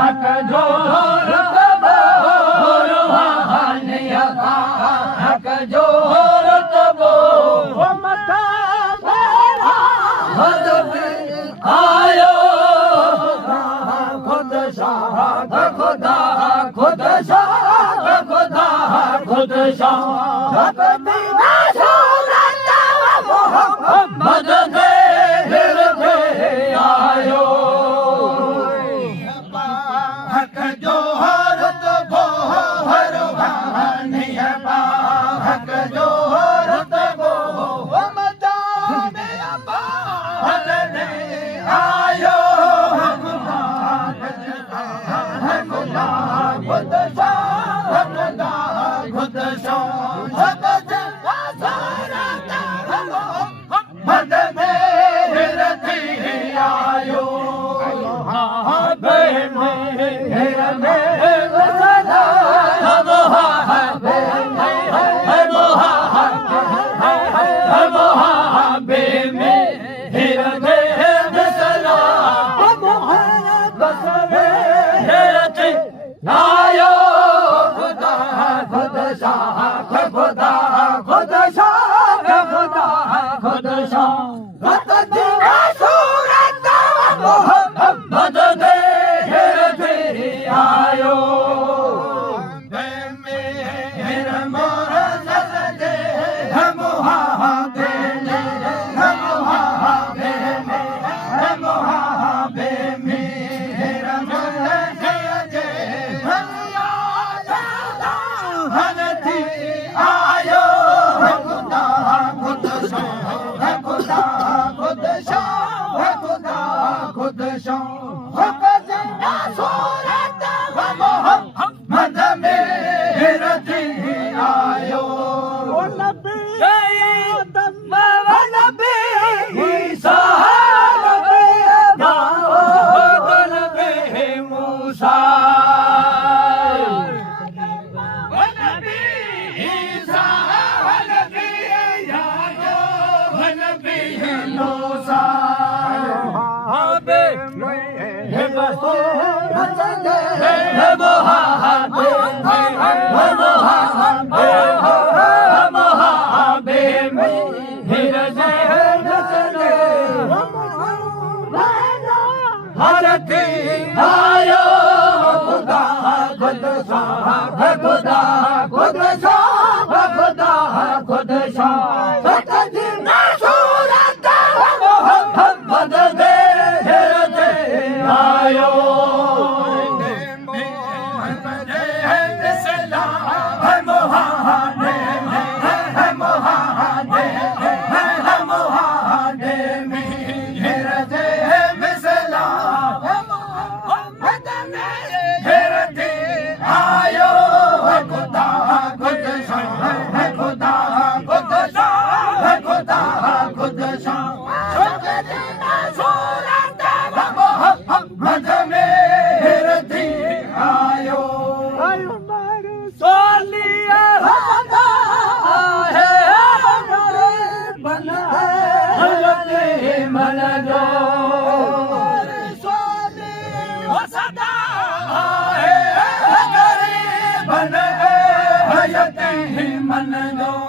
हक जो रुतबो रूहानी अता हक जो रुतबो मथा आयो खुद शाह खुदा खुद शाह खुदा खुद शाह मोहम्मद दे दिल पे आयो हक जो रुतबो रूहानी अता हक जो रुतबो मथा आयो खुद खुद मद में हिरती आयो आयो खुदा खुद शाह खुदा खुद शाह खुदा खुद शाह सूरत मोहम्मद दे हिरते आयो मेरे मोर दे हम वहां खुद सूरत मोहम्मद में हिरती आयो नबी नबी ईसा नबी दाऊद नबी मूसा नबी ईसा नबी याकूब नबी मूसा आयो खुदा खुद शाह खुदा खुद शाह खुदा खुद शाह सूरत मोहम्मद दे हिरते आयो मन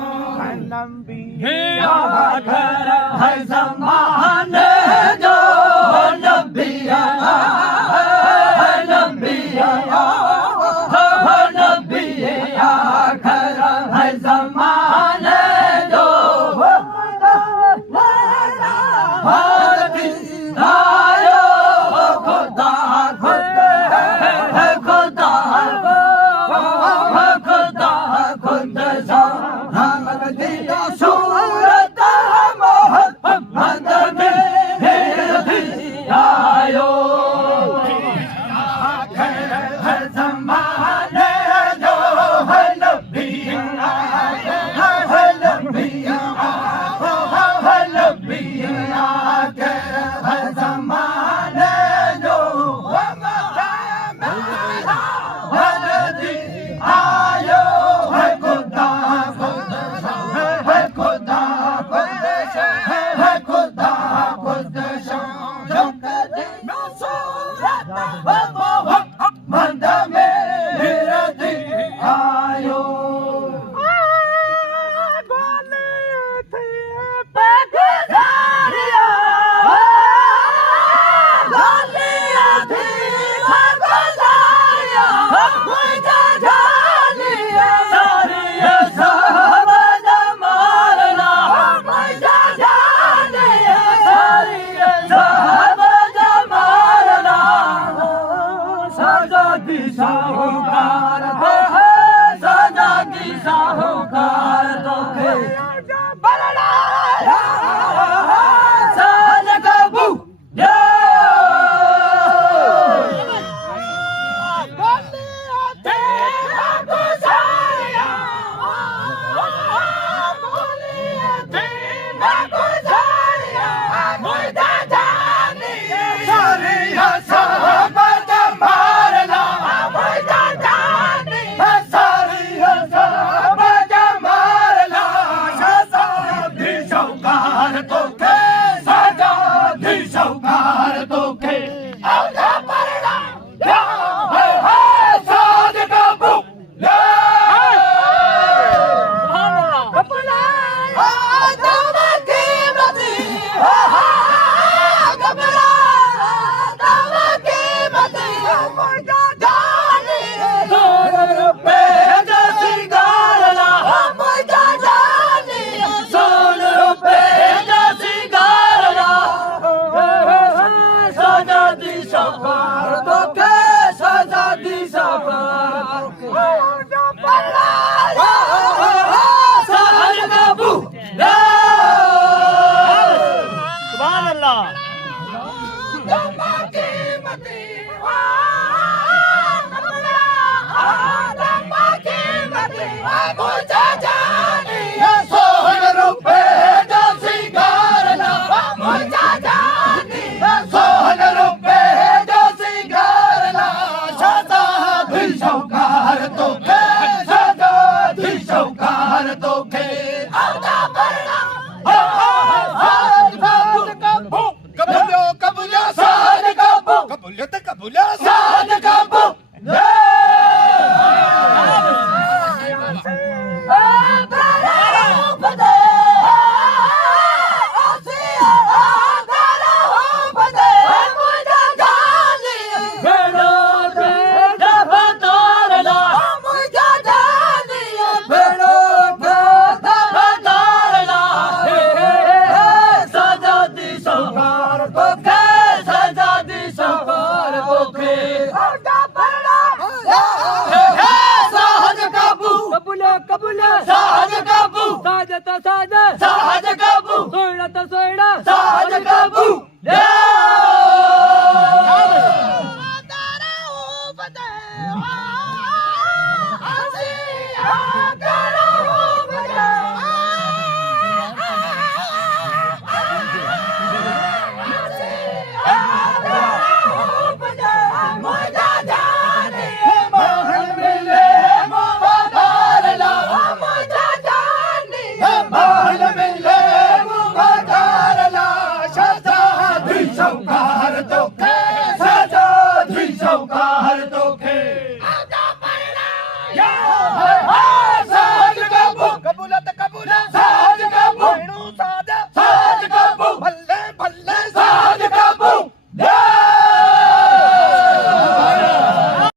जो घर है ज़माने जो नबिया नबिया नबिया घर है ज़माने जो आयो खुदा खुदा खुदा खुद सूरत मोहम्मद मंद मेरा दी आयो साहूकार दो सजा की साहूकार दो साज कबू